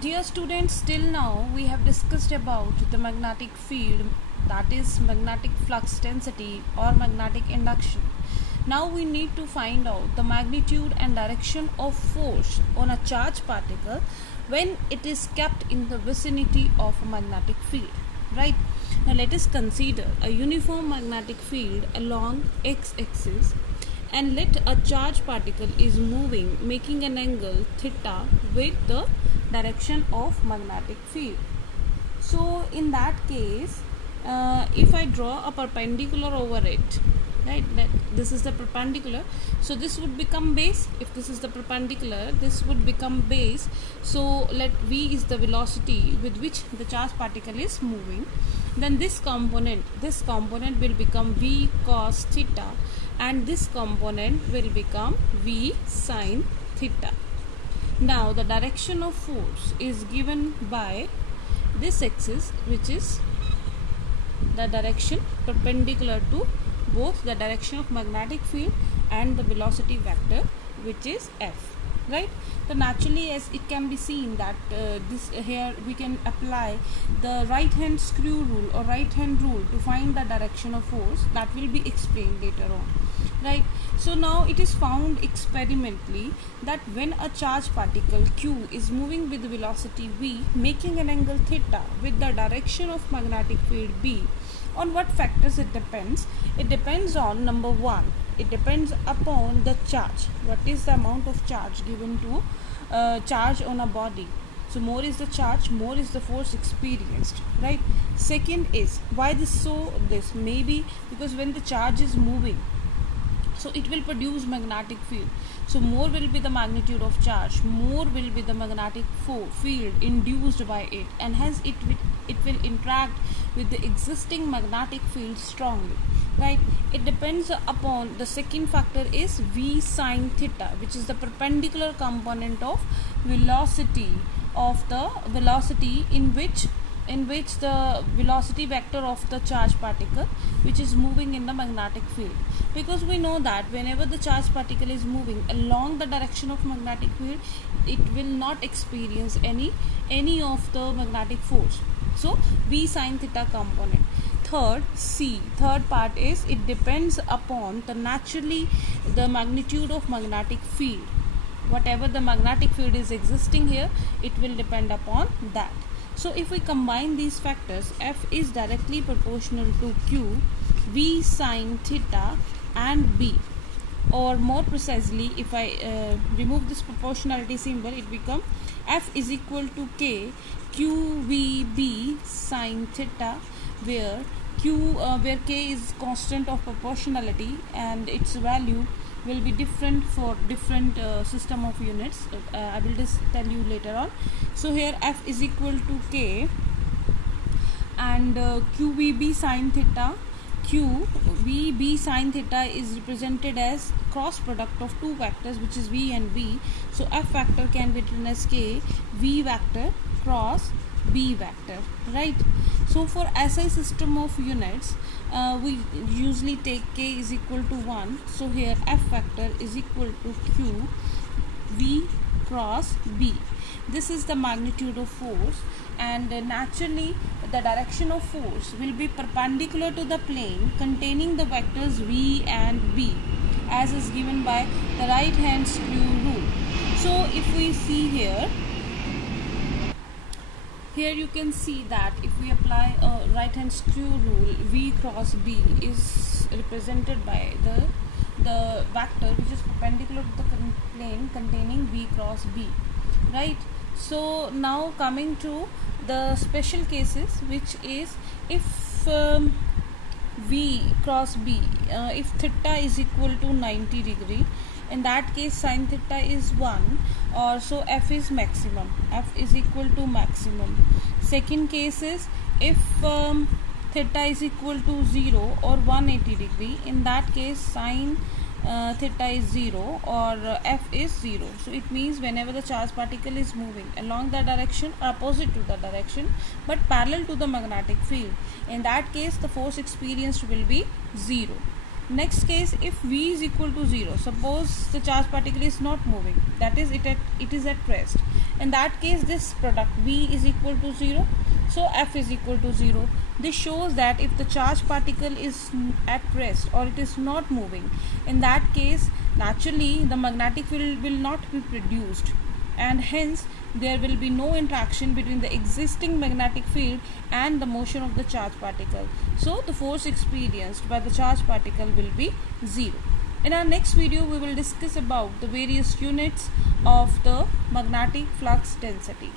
Dear students, till now we have discussed about the magnetic field, that is magnetic flux density or magnetic induction. Now we need to find out the magnitude and direction of force on a charged particle when it is kept in the vicinity of a magnetic field. Right? Now let us consider a uniform magnetic field along x-axis, and let a charged particle is moving making an angle theta with the direction of magnetic field. So in that case, if I draw a perpendicular over it, right, that this is the perpendicular, so this would become base. If this is the perpendicular, this would become base. So let v is the velocity with which the charged particle is moving. Then this component will become v cos theta, and this component will become v sin theta. Now the direction of force is given by this axis, which is the direction perpendicular to both the direction of magnetic field and the velocity vector, which is f. Right? So naturally, as it can be seen that here we can apply the right hand screw rule or right hand rule to find the direction of force. That will be explained later on. Right? So now it is found experimentally that when a charged particle q is moving with velocity v making an angle theta with the direction of magnetic field b, on what factors it depends? It depends on number one, it depends upon the charge. What is the amount of charge given to charge on a body? So more is the charge, more is the force experienced, right? Second is why this so this maybe because when the charge is moving, so it will produce magnetic field. So more will be the magnitude of charge, more will be the magnetic field induced by it, and hence it will interact with the existing magnetic field strongly. Right? It depends upon the second factor is v sin theta, which is the perpendicular component of velocity in which the velocity vector of the charged particle which is moving in the magnetic field. Because we know that whenever the charged particle is moving along the direction of magnetic field, it will not experience any of the magnetic force. So v sin theta component. Third part is it depends upon the magnitude of magnetic field. Whatever the magnetic field is existing here, it will depend upon that. So if we combine these factors, f is directly proportional to q, v sin theta and b. Or more precisely, if I remove this proportionality symbol, it becomes f is equal to k qvb sin theta, where k is constant of proportionality and its value will be different for different system of units. I will just tell you later on. So here f is equal to k, and qvb sin theta, qvb sin theta is represented as cross product of two vectors, which is v and b. So f vector can be written as k v vector cross b vector. Right? So for SI system of units, we usually take k is equal to 1. So here f vector is equal to q v cross b. This is the magnitude of force, and naturally the direction of force will be perpendicular to the plane containing the vectors v and b, as is given by the right hand screw rule. So if we see here you can see that if we apply a right hand screw rule, v cross b is represented by the vector which is perpendicular to the plane containing v cross b. Right? So now coming to the special cases, which is if v cross b, if theta is equal to 90 degree, in that case sin theta is 1, or so f is maximum, f is equal to maximum. Second case is if theta is equal to 0 or 180 degree, in that case sin theta is 0 or f is 0. So it means whenever the charged particle is moving along the direction or opposite to the direction but parallel to the magnetic field, in that case the force experienced will be 0. Next case, if V is equal to 0, suppose the charged particle is not moving, that is it is at rest. In that case, this product V is equal to 0, so F is equal to 0. This shows that if the charged particle is at rest or it is not moving, in that case naturally the magnetic field will not be produced, and hence there will be no interaction between the existing magnetic field and the motion of the charged particle. So the force experienced by the charged particle will be 0. In our next video, we will discuss about the various units of the magnetic flux density.